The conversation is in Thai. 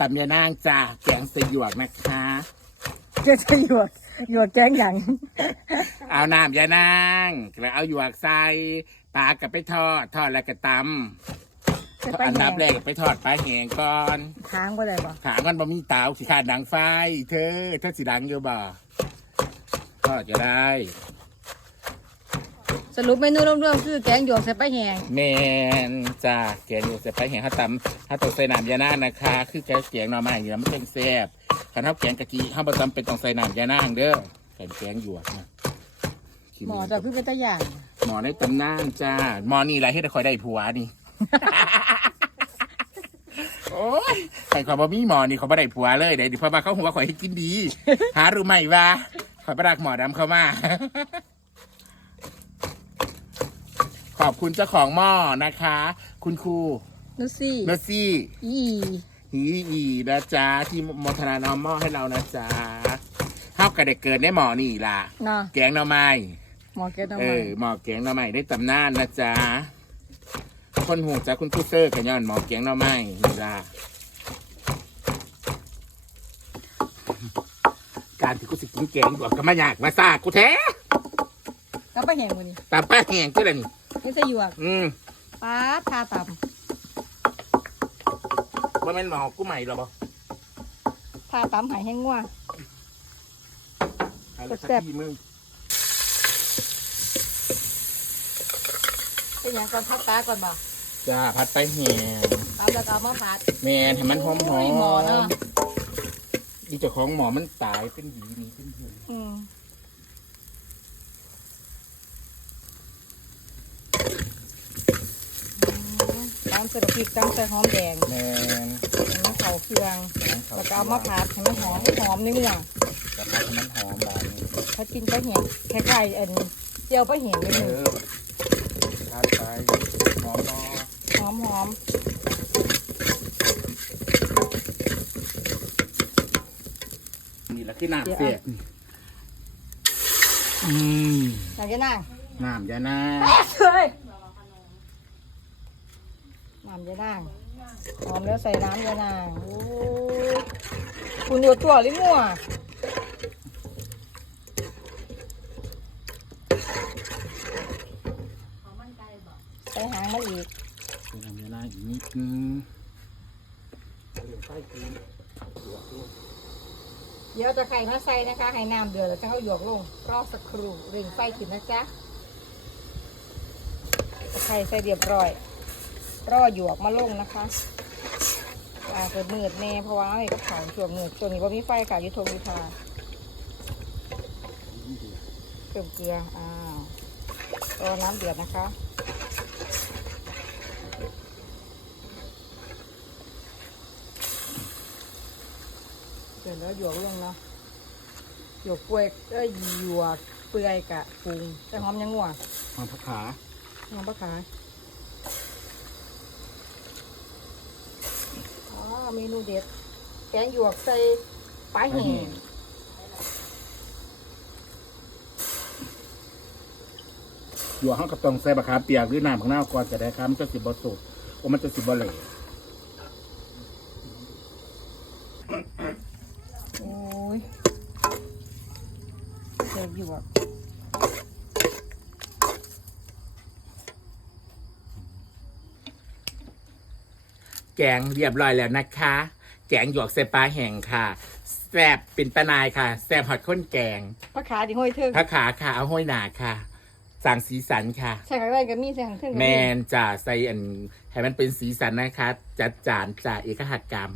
ตำยานางจ้าแกงสยวกนะคะ จะจะหยวกหยวกแจ้งอย่างเอาน้ำยานางแล้วเอาหยวกใส่ปลากับไปทอดทอดแล้วก็ตจะำไปอันแหดับแรงกไปทอดปลาแหงก่อนค้างก็ได้บ่ขามันบ่มีเตาสิขาดดังไฟ เธอเธอสิดังอยู่บ่ทอดก็ได้ สรุปเมนูรวมๆคือแกงหยวกใส่ปลาแห้งแมนจ้าแกงอยู่ใส่ปลาแห้งข้าวตำถ้าต้องใส่น้ำยานางนะคะ คือแกงแกงหน่อไม้นี่แล้มันแซ่บขันเท้าแกงกะทิข้าวบะตำเป็นต้องใส่น้ำยานางเด้อแกงแกงหยวกนะหมอจะคือเป็นตะอย่างหมอในตำนานจ้าหมอนี่แหละให้ได้คอยได้ผัวนี่โอ้ยใครขอยบ่มีหมอนี่เขาบ่ได้ผัวเลยเดี๋ยวพราะว่าเขาหัวข่อยให้กินดี หารู้ไหมว่าข่อยประดักหมอดำเข้ามา ขอบคุณเจ้าของหม้อนะคะ คุณครูนุซี่เนอซี่อีฮีอีนะจ๊ะที่มทนาน้อมหม้อให้เรานะจ๊ะเท่ากับเด็กเกิดในหมอนี่ล่ะเนาะแกงหน่อไม้หมอแกงทำเอไมอหมอแกงหน่อไม้ได้ตำนานนะจ๊ะคนหูจ้ะคุณผู้เซอร์กันย้อนหมอแกงหน่อไม้นี่ล่ะการที่กูสิกินแกงบอกก็มาอยากมาซากกูแท้กับปลาแหงวันนี้ตามป้าแห้งก็เลยนี่ นี่จะหยวกอืมป้าดทาต่ว่าแม่นหมอกูใหม่หรอบ่ำทาต่ำหายแห้งงัวเอาละแซ่บพี่มึงเป็นอย่างก่อนพักตาก่อนบ่จ้าพัดไปแห้งตามแล้วก็เอามาผัด แมนให้มันหอมหอโอ้ยหมอเนอะดีเจ้าของหมอมันตายเป็นหวีนี่เป็นหวีอืม ตามใส่พริกตามใส่หอมแดงแมนให้มันเข้าเครื่องแล้วก็เอามาผัดให้มันหอมหอมในเมืองจะพัดให้มันหอมบานนี้ถ้ากินปลาเหี่ยงคล้ายๆอันเจียวปลาเหี่ยงนิดเอนึงอพัดไปหอมเนอหอมหอมนี่แหละคือน้ำเสียอืมอยากจะนั่งน้ำยานาเฮ้ย น้ำจะนั่งหอมแล้วใส่น้ำจะนั่งโอ้ยคุณดูตัวลิมัวใส่หางมันอีกคือน้ำยานาอีกนิดนึงเดี๋ยวจะไข่มาใส่นะคะให้น้ำเดือดแล้วจะเอาหยวกลงรอสักครู่เร่งไฟขึ้นนะจ๊ะตะไคร่ใส่เรียบร้อย รอหยวกมาลงนะคะอาจจะมืดแน่เพราะว่าไอ้กับเขาช่วงมืดช่วงนี้ว่ามีไฟค่ะยุทงยุทาเติมเกลืออ้าวรอน้ำเดือดนะคะเดือดแล้วหยวกลงเนาะหยวกกล้วยเอ้ยหยวกเปื่อยกะปรุงแต่หอมยังงัวหอมผักขาหอมปลาขาอ๋อ เมนูเด็ดแกงหยวกใส่ปลาแห้งอยู่ห้องกระตองใส่บะขามเปียกหรือน้ำของหน้าก่อนจะได้ครับมันจะสิบบสุกโอ้มันจะสิบบเหลว โอ้ยเสิร์ฟหยวก แกงเรียบร้อยแล้วนะคะ แกงหยวกใส่ปลาแห้งค่ะแซ่บเป็นตะนายค่ะแซ่บหอดข้นแกงปลาขาดิห้อยเทิงพระขาค่ะเอาห้อยหนาค่ะ สั่งสีสันค่ะ ใส่ข้างในกับมีใส่ข้างเทิงกับแมนจ่าใส่อันให้มันเป็นสีสันนะคะ จัดจานจ่าเอกหัตกรรม